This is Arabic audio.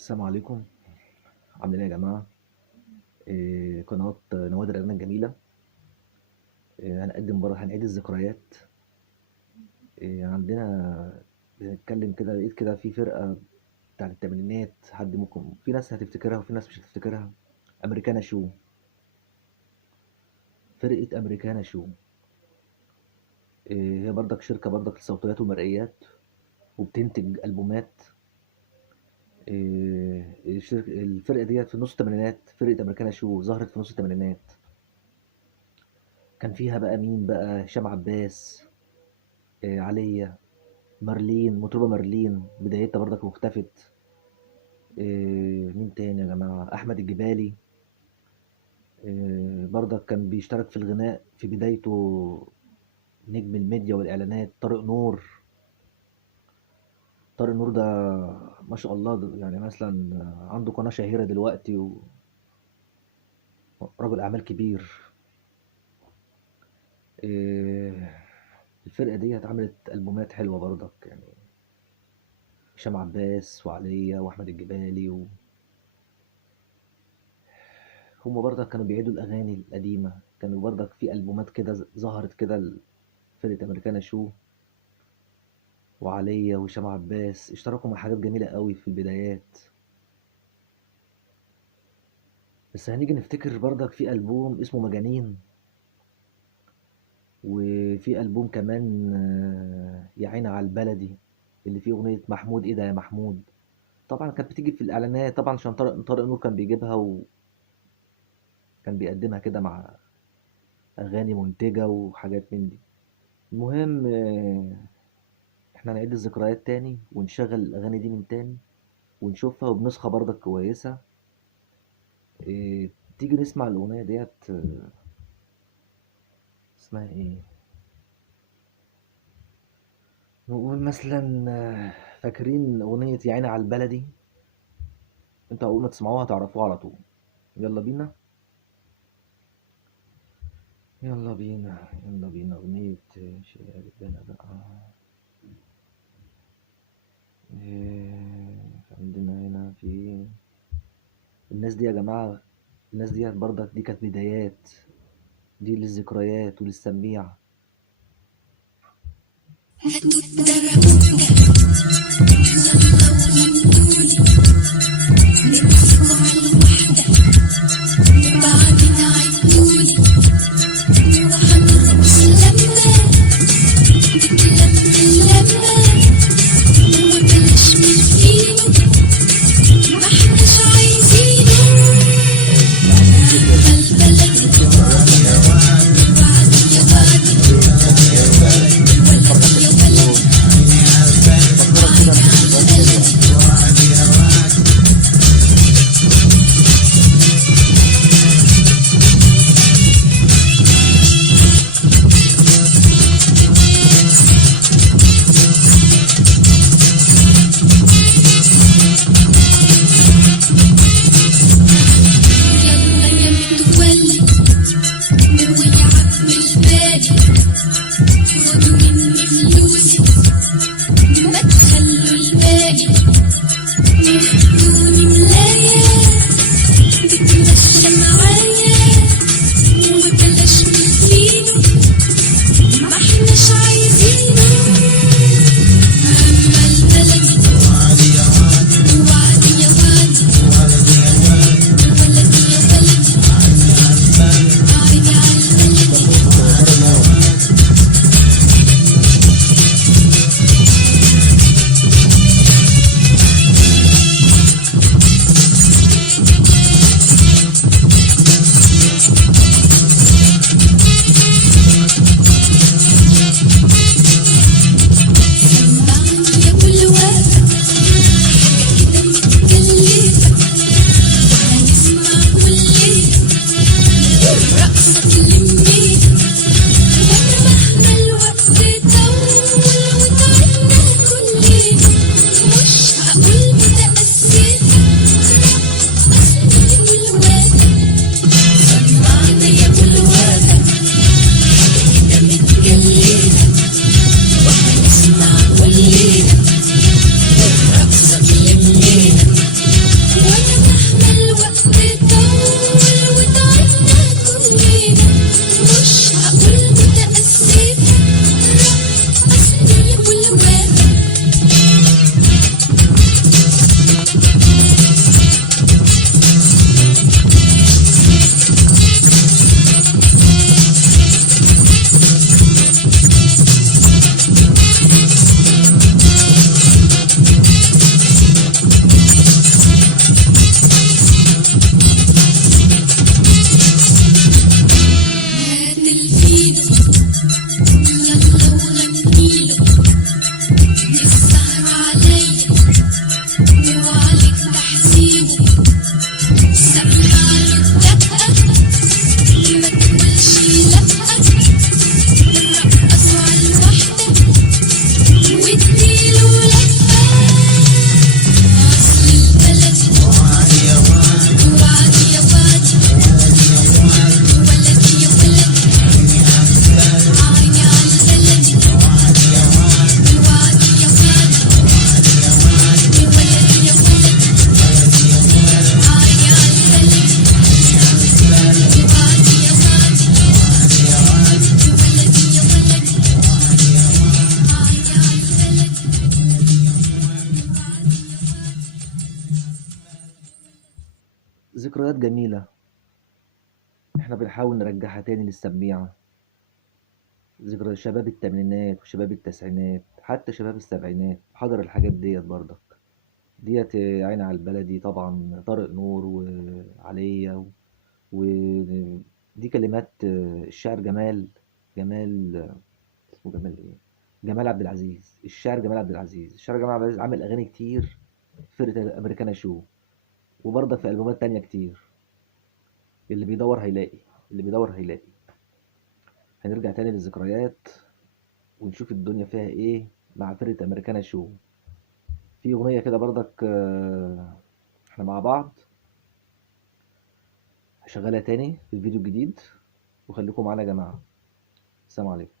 السلام عليكم. عاملين ايه يا جماعة؟ قناة نوادر الأغاني الجميلة. هنعيد الذكريات. عندنا بنتكلم كده، لقيت كده في فرقة بتاعت التمانينات، حد ممكن في ناس هتفتكرها وفي ناس مش هتفتكرها. أمريكانا شو. فرقة أمريكانا شو. هي برضك شركة برضك لصوتيات ومرئيات، وبتنتج ألبومات. الفرقة ديت في نص التمانينات، فرقة أمريكانا شو ظهرت في نص التمانينات. كان فيها بقى مين بقى؟ هشام عباس، عليا، مارلين، مطربة مارلين بدايتها برضك واختفت. مين تاني يا جماعة؟ أحمد الجبالي. برضك كان بيشترك في الغناء في بدايته. نجم الميديا والإعلانات طارق نور. طارق نور ده ما شاء الله، يعني مثلا عنده قناة شهيرة دلوقتي، ورجل أعمال كبير. آه، الفرقة دي عملت ألبومات حلوة برضك يعني. هشام عباس وعليا وأحمد الجبالي هم برضك كانوا بيعيدوا الأغاني القديمة. كانوا برضك في ألبومات كده ظهرت كده. فرقة أمريكانا شو وعليا وهشام عباس اشتركوا مع حاجات جميلة قوي في البدايات. بس هنيجي نفتكر برضك في ألبوم اسمه مجانين، وفي ألبوم كمان يا عيني على البلدي، اللي فيه أغنية محمود إيه ده يا محمود. طبعا كانت بتيجي في الإعلانات طبعا، عشان طارق نور كان بيجيبها وكان بيقدمها كده مع أغاني منتجة وحاجات من دي. المهم احنا هنعيد الذكريات تاني ونشغل الأغاني دي من تاني ونشوفها وبنسخة برضك كويسة. تيجي نسمع الأغنية ديت. اسمها ايه؟ نقول مثلا فاكرين أغنية يا عيني على البلدي؟ انتوا أول ما تسمعوها هتعرفوها على طول. يلا بينا. يلا بينا يلا بينا أغنية شاربنا بقى. عندنا هنا في الناس دي يا جماعة. الناس دي برضك دي كانت بدايات، دي للذكريات وللسميع. ذكريات جميلة احنا بنحاول نرجعها تاني للسميعة. ذكرى شباب التمانينات وشباب التسعينات حتى شباب السبعينات حضر الحاجات ديت برضك. ديت عين على البلدي طبعا، طارق نور وعليا ودي كلمات الشاعر جمال اسمه جمال ايه، جمال عبد العزيز. الشاعر جمال عبد العزيز عامل اغاني كتير في فرقة امريكانا شو، وبرضه في البومات تانية كتير. اللي بيدور هيلاقي، اللي بيدور هيلاقي. هنرجع تاني للذكريات ونشوف الدنيا فيها ايه مع فرقة امريكانا شو. في اغنية كده برضك احنا مع بعض هشغلها تاني في الفيديو الجديد، وخليكم معانا يا جماعة. السلام عليكم.